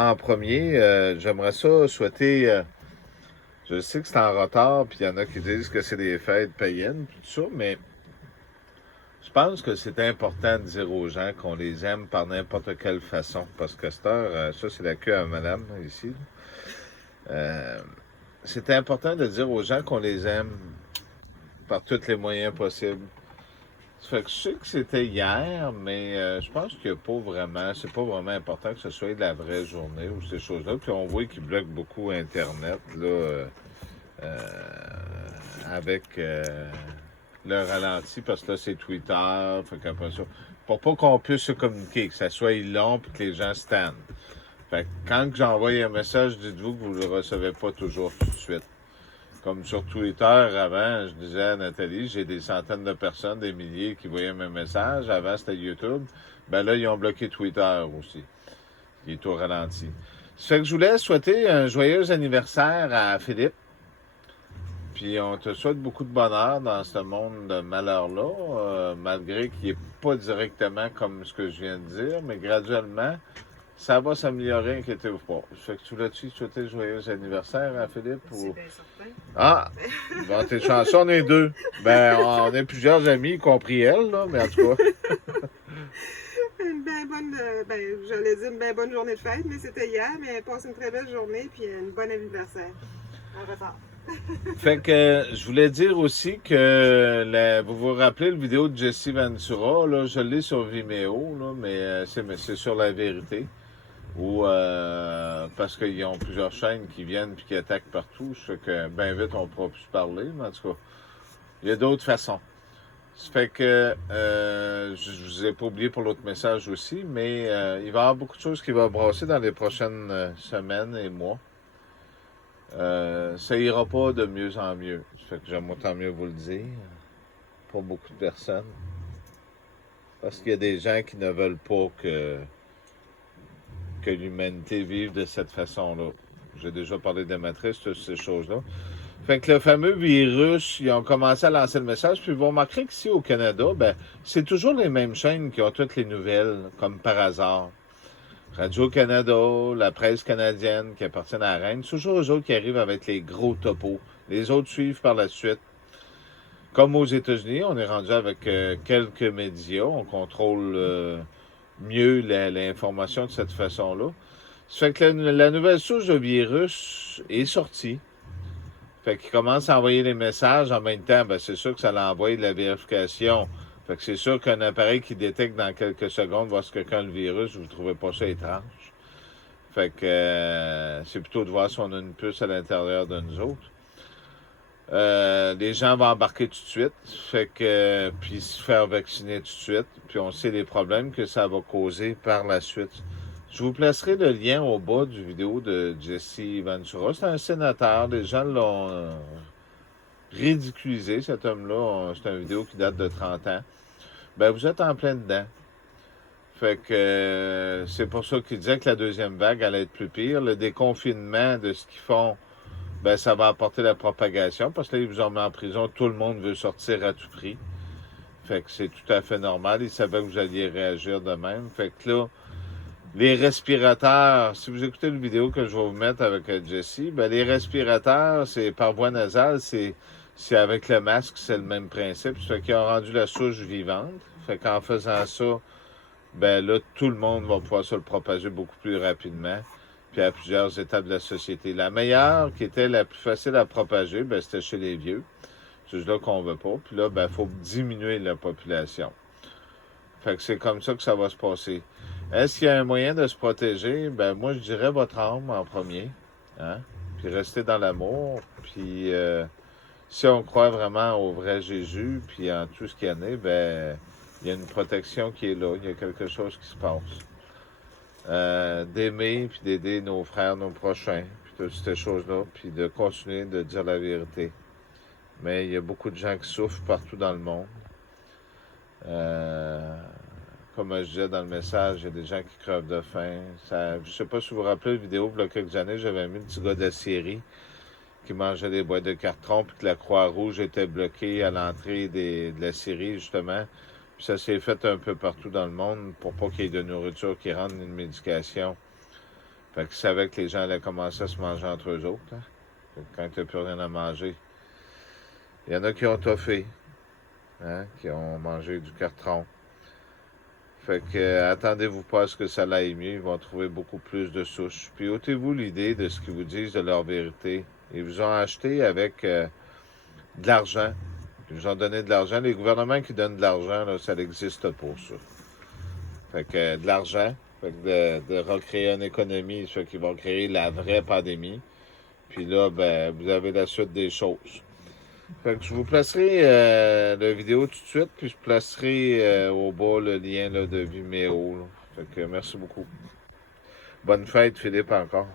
en premier, j'aimerais ça souhaiter. Je sais que c'est en retard, puis il y en a qui disent que c'est des fêtes païennes, puis tout ça, mais je pense que c'est important de dire aux gens qu'on les aime par n'importe quelle façon. Parce que cette heure, ça c'est la queue à madame, ici. Euh, c'est important de dire aux gens qu'on les aime par tous les moyens possibles. Ça fait que je sais que c'était hier, mais je pense que pas vraiment, c'est pas vraiment important que ce soit de la vraie journée ou ces choses-là. Puis on voit qu'ils bloquent beaucoup Internet, là, euh, avec le ralenti, parce que là, c'est Twitter, fait qu'après ça, pour pas qu'on puisse se communiquer, que ça soit long, puis que les gens stand. Fait que quand j'envoie un message, dites-vous que vous le recevez pas toujours tout de suite. Comme sur Twitter, avant, je disais à Nathalie, j'ai des centaines de personnes, des milliers qui voyaient mes messages. Avant, c'était YouTube. Ben là, ils ont bloqué Twitter aussi. Il est au ralenti. Ça fait que je voulais souhaiter un joyeux anniversaire à Philippe. Puis on te souhaite beaucoup de bonheur dans ce monde de malheur-là, malgré qu'il n'est pas directement comme ce que je viens de dire, mais graduellement, ça va s'améliorer, inquiétez-vous pas. Fait que tu voulais-tu souhaiter joyeux anniversaire à Philippe C'est ou... bien certain. Ah! Bon, t'es chanceux, on est deux. Ben, on est plusieurs amis, y compris elle, là, mais en tout cas. Une bien bonne, j'allais dire une bien bonne journée de fête, mais c'était hier, mais passe une très belle journée, puis un bon anniversaire. En retard. Fait que je voulais dire aussi que vous vous rappelez le vidéo de Jesse Ventura, là, je l'ai sur Vimeo, là, mais c'est sur la vérité. Ou parce qu'ils ont plusieurs chaînes qui viennent puis qui attaquent partout. Je sais que bien vite on pourra plus se parler, mais en tout cas, il y a d'autres façons. Ça fait que je vous ai pas oublié pour l'autre message aussi, mais il va y avoir beaucoup de choses qui vont brasser dans les prochaines semaines et mois. Ça ira pas de mieux en mieux. Ça fait que j'aime autant mieux vous le dire. Pour beaucoup de personnes. Parce qu'il y a des gens qui ne veulent pas que l'humanité vive de cette façon-là. J'ai déjà parlé de matrice, toutes ces choses-là. Fait que le fameux virus, ils ont commencé à lancer le message, puis vous remarquerez qu'ici au Canada, ben, c'est toujours les mêmes chaînes qui ont toutes les nouvelles, comme par hasard. Radio-Canada, la presse canadienne qui appartient à la reine, c'est toujours eux autres qui arrivent avec les gros topos. Les autres suivent par la suite. Comme aux États-Unis, on est rendu avec quelques médias, on contrôle mieux l'information de cette façon-là. Ça fait que la nouvelle souche de virus est sortie. Fait qu'il commence à envoyer les messages en même temps. Ben, c'est sûr que ça l'envoie de la vérification. Fait que c'est sûr qu'un appareil qui détecte dans quelques secondes voir si quelqu'un a le virus, vous ne trouvez pas ça étrange. Fait que c'est plutôt de voir si on a une puce à l'intérieur de nous autres. Les gens vont embarquer tout de suite, fait que puis se faire vacciner tout de suite, puis on sait les problèmes que ça va causer par la suite. Je vous placerai le lien au bas du vidéo de Jesse Ventura. C'est un sénateur, les gens l'ont ridiculisé, cet homme-là. C'est une vidéo qui date de 30 ans. Ben, vous êtes en plein dedans. Fait que c'est pour ça qu'il disait que la deuxième vague allait être plus pire. Le déconfinement de ce qu'ils font, ben ça va apporter la propagation parce que là, ils vous ont mis en prison. Tout le monde veut sortir à tout prix. Fait que c'est tout à fait normal. Ils savaient que vous alliez réagir de même. Fait que là, les respirateurs, si vous écoutez une vidéo que je vais vous mettre avec Jesse, ben les respirateurs, c'est par voie nasale, c'est avec le masque, c'est le même principe. Ça fait qu'ils ont rendu la souche vivante. Fait qu'en faisant ça, ben là, tout le monde va pouvoir se le propager beaucoup plus rapidement, puis à plusieurs étapes de la société. La meilleure, qui était la plus facile à propager, ben c'était chez les vieux. C'est là qu'on veut pas. Puis là, ben, il faut diminuer la population. Fait que c'est comme ça que ça va se passer. Est-ce qu'il y a un moyen de se protéger? Ben moi, je dirais votre âme en premier. Hein? Puis rester dans l'amour. Puis si on croit vraiment au vrai Jésus, puis en tout ce qu'il y en est, ben il y a une protection qui est là. Il y a quelque chose qui se passe. D'aimer, puis d'aider nos frères, nos prochains, puis toutes ces choses-là, puis de continuer de dire la vérité. Mais il y a beaucoup de gens qui souffrent partout dans le monde. Euh, Comme je disais dans le message, il y a des gens qui crevent de faim. Ça, je sais pas si vous vous rappelez la vidéo, il y a quelques années, j'avais mis le petit gars de la Syrie qui mangeait des boîtes de carton, puis que la Croix-Rouge était bloquée à l'entrée de la Syrie, justement. Puis ça s'est fait un peu partout dans le monde pour pas qu'il y ait de nourriture qui rentre ni de médication. Fait qu'ils savaient que les gens allaient commencer à se manger entre eux autres. Hein. Fait que quand il n'y a plus rien à manger, il y en a qui ont toffé, hein, qui ont mangé du carton. Fait que attendez-vous pas à ce que ça aille mieux, ils vont trouver beaucoup plus de souches. Puis ôtez-vous l'idée de ce qu'ils vous disent de leur vérité. Ils vous ont acheté avec de l'argent. Ils vous ont donné de l'argent. Les gouvernements qui donnent de l'argent, là, ça n'existe pas, ça. Fait que de l'argent, fait que de recréer une économie, ça fait qu'ils vont créer la vraie pandémie. Puis là, ben, vous avez la suite des choses. Fait que je vous placerai la vidéo tout de suite, puis je placerai au bas le lien là, de Vimeo. Là. Fait que merci beaucoup. Bonne fête, Philippe, encore.